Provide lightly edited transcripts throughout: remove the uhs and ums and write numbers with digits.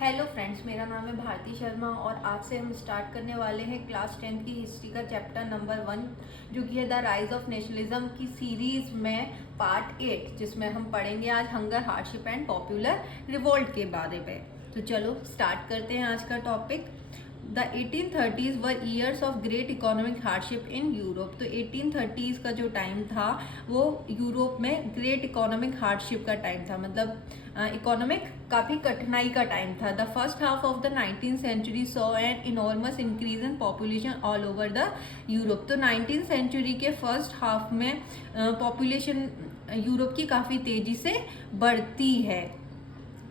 Hello friends, मेरा नाम है भारती शर्मा और आज से हम स्टार्ट करने वाले हैं क्लास 10th की हिस्ट्री का चैप्टर नंबर 1 जो कि है द राइज ऑफ नेशनलिज्म की सीरीज में पार्ट 8, जिसमें हम पढ़ेंगे आज hunger, hardship and popular revolt के बारे में। तो चलो स्टार्ट करते हैं आज का topic. The 1830s were years of great economic hardship in Europe. तो 1830s का जो टाइम था वो यूरोप में ग्रेट इकोनॉमिक हार्डशिप का टाइम था, मतलब इकोनॉमिक काफ़ी कठिनाई का टाइम था। The first half of the 19th century saw an enormous increase in population all over the Europe. तो 19th सेंचुरी के फर्स्ट हाफ में पॉपुलेशन यूरोप की काफ़ी तेज़ी से बढ़ती है।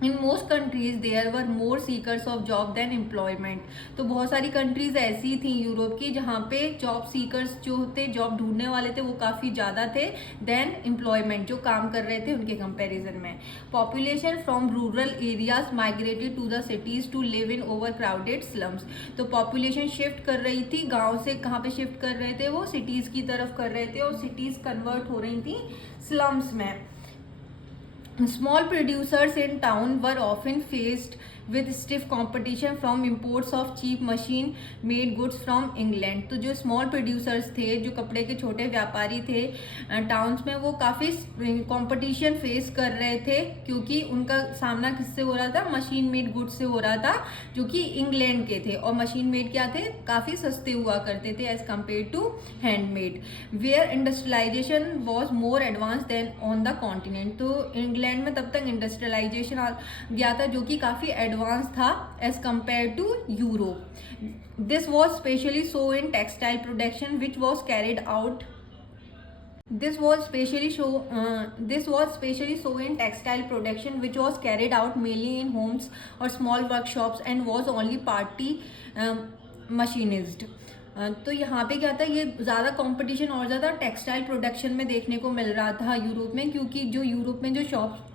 In most countries there were more seekers of job than employment. तो बहुत सारी कंट्रीज ऐसी थी यूरोप की जहाँ पे जॉब सीकर्स जो थे, जॉब ढूंढने वाले थे, वो काफ़ी ज़्यादा थे देन एम्प्लॉयमेंट जो काम कर रहे थे उनके कंपैरिजन में। Population from rural areas migrated to the cities to live in over crowded slums. तो पॉपुलेशन शिफ्ट कर रही थी, गाँव से कहाँ पे शिफ्ट कर रहे थे, वो सिटीज़ की तरफ कर रहे थे और सिटीज़ कन्वर्ट हो रही थी स्लम्स में। Small producers in town were often faced with stiff competition from imports of cheap machine made goods from England। तो जो small producers थे, जो कपड़े के छोटे व्यापारी थे टाउन्स में, वो काफ़ी कंपटीशन फेस कर रहे थे क्योंकि उनका सामना किससे हो रहा था, मशीन मेड गुड्स से हो रहा था जो कि इंग्लैंड के थे। और मशीन मेड क्या थे, काफ़ी सस्ते हुआ करते थे as compare to handmade. Where industrialisation was more advance than on the continent. तो इंग्लैंड में तब तक इंडस्ट्रियलाइजेशन आ गया था जो कि काफ़ी एडवांस था as compare to Europe. This was specially so in textile production which was carried out This was specially so in textile production, which was carried out mainly in homes or small workshops and was only partly machinized। तो यहाँ पे क्या था, ये ज़्यादा competition और ज़्यादा textile production में देखने को मिल रहा था यूरोप में, क्योंकि जो यूरोप में जो शॉप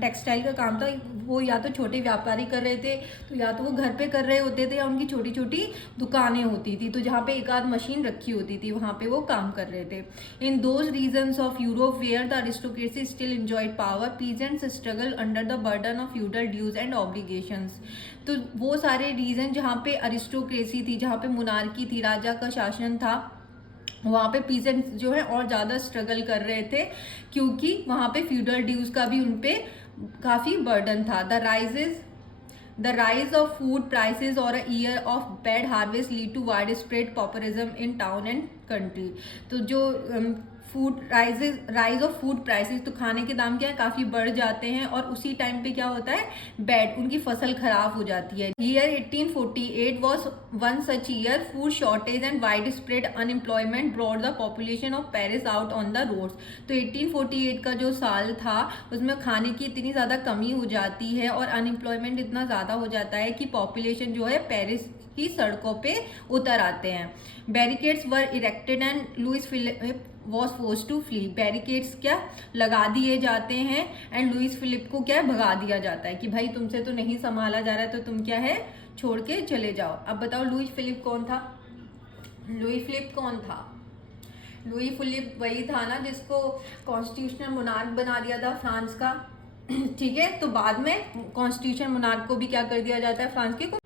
टेक्सटाइल का काम था वो या तो छोटे व्यापारी कर रहे थे, तो या तो वो घर पे कर रहे होते थे या उनकी छोटी छोटी दुकानें होती थी, तो जहाँ पे एक आध मशीन रखी होती थी वहाँ पे वो काम कर रहे थे। In those regions of Europe where the aristocracy still enjoyed power, peasants struggle under the burden of feudal dues and obligations. तो वो सारे रीजन जहाँ पे अरिस्टोक्रेसी थी, जहाँ पे मुनार्की थी, राजा का शासन था, वहाँ पे पीजेंट्स जो है और ज़्यादा स्ट्रगल कर रहे थे क्योंकि वहाँ पे फ्यूडल ड्यूज का भी उन पे काफ़ी बर्डन था। The rise of food prices or a year of bad harvest lead to widespread pauperism in town and country। तो जो राइज ऑफ फूड प्राइसेस, तो खाने के दाम क्या है, काफ़ी बढ़ जाते हैं और उसी टाइम पे क्या होता है, बैड, उनकी फसल खराब हो जाती है। Year 1848 was one such year. Food shortage and wide spread unemployment brought the population of Paris out on the roads. तो 1848 का जो साल था उसमें खाने की इतनी ज़्यादा कमी हो जाती है और अनएम्प्लॉयमेंट इतना ज़्यादा हो जाता है कि पॉपुलेशन जो है पेरिस की सड़कों पे उतर आते हैं। Barricades were erected and Louis Philippe was force to flee. Barricades क्या लगा दिए जाते हैं एंड लुइस फिलिप को क्या भगा दिया जाता है कि भाई तुमसे तो नहीं संभाला जा रहा है, तो तुम क्या है, छोड़ के चले जाओ। अब बताओ लुइस फिलिप कौन था? लुइस फिलिप कौन था? लुइस फिलिप वही था ना जिसको कॉन्स्टिट्यूशनल मोनार्क बना दिया था फ्रांस का। ठीक है, तो बाद में कॉन्स्टिट्यूशनल मोनार्क को भी क्या कर दिया जाता है फ्रांस के।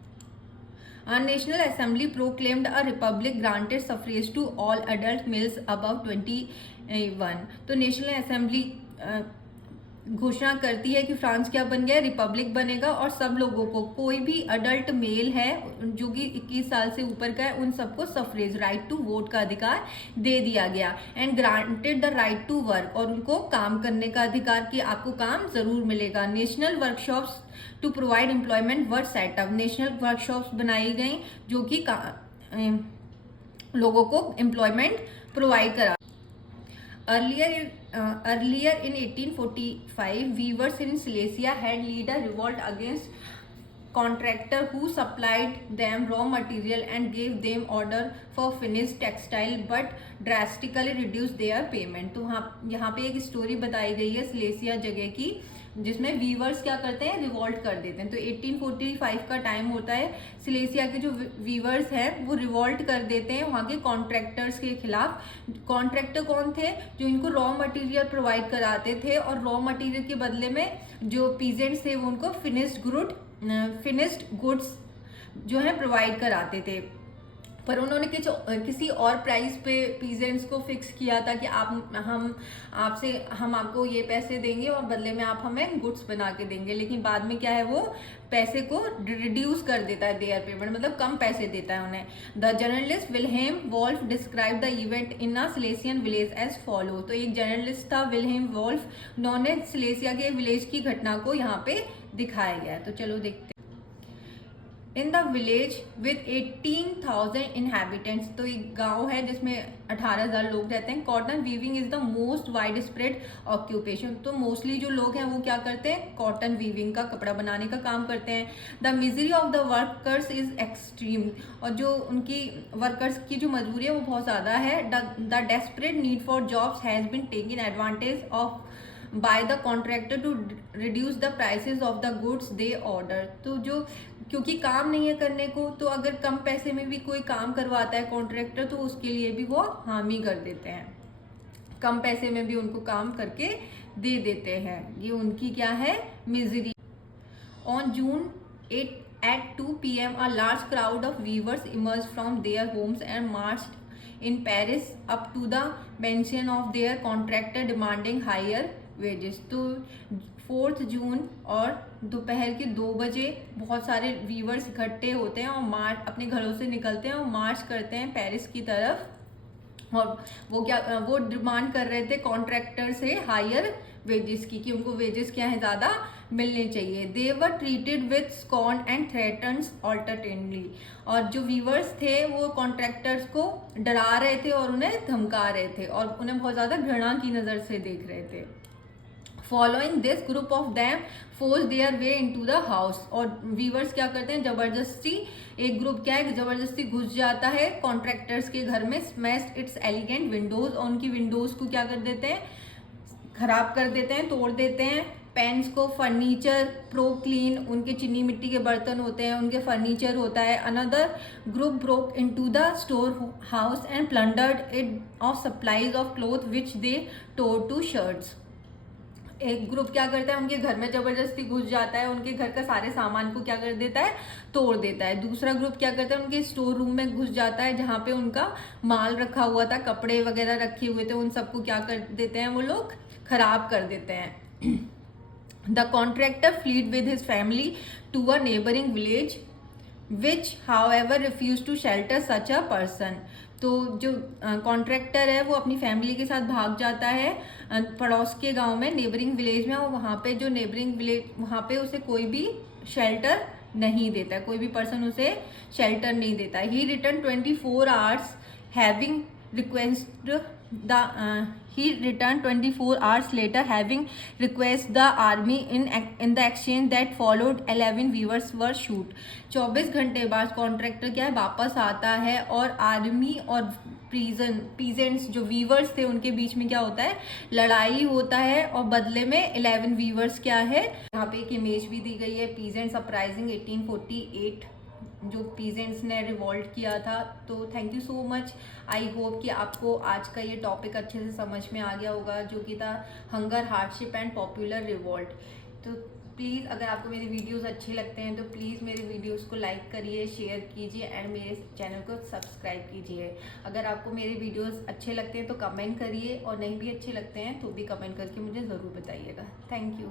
National Assembly proclaimed a republic, granted suffrage to all adult males above 21। तो नेशनल असेंबली घोषणा करती है कि फ्रांस क्या बन गया, रिपब्लिक बनेगा और सब लोगों को, कोई भी अडल्ट मेल है जो कि 21 साल से ऊपर का है, उन सबको सफरेज, राइट टू वोट का अधिकार दे दिया गया। And granted the right to work, और उनको काम करने का अधिकार कि आपको काम जरूर मिलेगा। National workshops to provide employment were set up. National workshops बनाई गई जो कि लोगों को एम्प्लॉयमेंट प्रोवाइड करा। Earlier in 1845, weavers in Silesia had led a revolt against contractor who supplied them raw material and gave them order for finished textile but drastically reduced their payment। तो यहाँ पे एक स्टोरी बताई गई है Silesia जगह की जिसमें वीवर्स क्या करते हैं, रिवॉल्ट कर देते हैं। तो 1845 का टाइम होता है, सिलेसिया के जो वीवर्स हैं वो रिवॉल्ट कर देते हैं वहाँ के कॉन्ट्रैक्टर्स के खिलाफ। कॉन्ट्रैक्टर कौन थे? जो इनको रॉ मटेरियल प्रोवाइड कराते थे और रॉ मटेरियल के बदले में जो पीजेंट्स थे वो उनको फिनिश्ड गुड फिनिश्ड गुड्स जो है प्रोवाइड कराते थे, पर उन्होंने किसी और प्राइस पे पीजेंट्स को फिक्स किया था कि हम आपको ये पैसे देंगे और बदले में आप हमें गुड्स बना के देंगे। लेकिन बाद में क्या है, वो पैसे को रिड्यूस कर देता है, देयर पेमेंट, मतलब कम पैसे देता है उन्हें। The journalist Wilhelm Wolff describe the event in a Silesian village as follow. तो एक जर्नलिस्ट था विल्हेम वॉल्फ, उन्होंने सिलेसिया के विलेज की घटना को यहाँ पे दिखाया गया है। तो चलो देखते हैं। In the village with 18,000 inhabitants, तो एक गांव है जिसमें 18,000 लोग रहते हैं। Cotton weaving is the most wide spread occupation, तो मोस्टली जो लोग हैं वो क्या करते हैं, कॉटन वीविंग का, कपड़ा बनाने का काम करते हैं। The misery of the workers is extreme, और जो उनकी वर्कर्स की जो मजबूरी है वो बहुत ज़्यादा है। The desperate need for jobs has been taken advantage of by the contractor to reduce the prices of the goods they order. तो जो क्योंकि काम नहीं है करने को, तो अगर कम पैसे में भी कोई काम करवाता है कॉन्ट्रैक्टर, तो उसके लिए भी वो हामी कर देते हैं, कम पैसे में भी उनको काम करके दे देते हैं। ये उनकी क्या है, misery. On June 8 at 2 p.m. a large crowd of weavers emerged from their homes and marched in Paris up to the mansion of their contractor demanding higher wages। तो 4 जून और दोपहर के 2 बजे बहुत सारे वीवर्स इकट्ठे होते हैं और अपने घरों से निकलते हैं और मार्च करते हैं पेरिस की तरफ। और वो डिमांड कर रहे थे कॉन्ट्रैक्टर से हायर वेजेस की, कि उनको वेजेस क्या है, ज़्यादा मिलने चाहिए। They were treated with scorn and threatens alternately, और जो वीवर्स थे वो कॉन्ट्रैक्टर्स को डरा रहे थे और उन्हें धमका रहे थे और उन्हें बहुत ज़्यादा घृणा की नज़र से देख रहे थे। Following this group of them force their way into the house, और वीवर्स क्या करते हैं, जबरदस्ती, एक ग्रुप क्या है, जबरदस्ती घुस जाता है कॉन्ट्रैक्टर्स के घर में। स्मैश्ड इट्स एलिगेंट विंडोज, और उनकी विंडोज को क्या कर देते हैं, खराब कर देते हैं, तोड़ देते हैं। पेन्स को, फर्नीचर, प्रोक्लीन, उनके चीनी मिट्टी के बर्तन होते हैं, उनके फर्नीचर होता है। Another group broke into the store house and plundered it of supplies of cloth which they tore to shirts. एक ग्रुप क्या करता है, उनके घर में जबरदस्ती घुस जाता है, उनके घर का सारे सामान को क्या कर देता है, तोड़ देता है। दूसरा ग्रुप क्या करता है, उनके स्टोर रूम में घुस जाता है जहाँ पे उनका माल रखा हुआ था, कपड़े वगैरह रखे हुए थे, उन सबको क्या कर देते हैं वो लोग, खराब कर देते हैं। The contractor fled with his family to a neighbouring village which however refuse to shelter such a person. तो जो कॉन्ट्रैक्टर है वो अपनी फैमिली के साथ भाग जाता है पड़ोस के गांव में, नेबरिंग विलेज में, और वहाँ पे जो नेबरिंग विलेज, वहाँ पे उसे कोई भी शेल्टर नहीं देता, कोई भी पर्सन उसे शेल्टर नहीं देता। He return 24 hours having request he returned 24 hours later having request the army in the exchange that followed 11 weavers were shoot। 24 घंटे बाद कॉन्ट्रैक्टर क्या है, वापस आता है और आर्मी और पीजेंट्स जो वीवर्स थे उनके बीच में क्या होता है, लड़ाई होता है, और बदले में 11 वीवर्स क्या है, यहाँ पे एक इमेज भी दी गई है, पीजेंट्स अपराइजिंग 1848, जो पीजेंट्स ने रिवॉल्ट किया था। तो thank you so much. I hope कि आपको आज का ये टॉपिक अच्छे से समझ में आ गया होगा, जो कि था hunger, hardship and popular revolt. तो प्लीज़ अगर आपको मेरे वीडियोस अच्छे लगते हैं तो प्लीज़ मेरे वीडियोस को लाइक करिए, शेयर कीजिए एंड मेरे चैनल को सब्सक्राइब कीजिए। अगर आपको मेरे वीडियोस अच्छे लगते हैं तो कमेंट करिए, और नहीं भी अच्छे लगते हैं तो भी कमेंट करके मुझे ज़रूर बताइएगा। Thank you.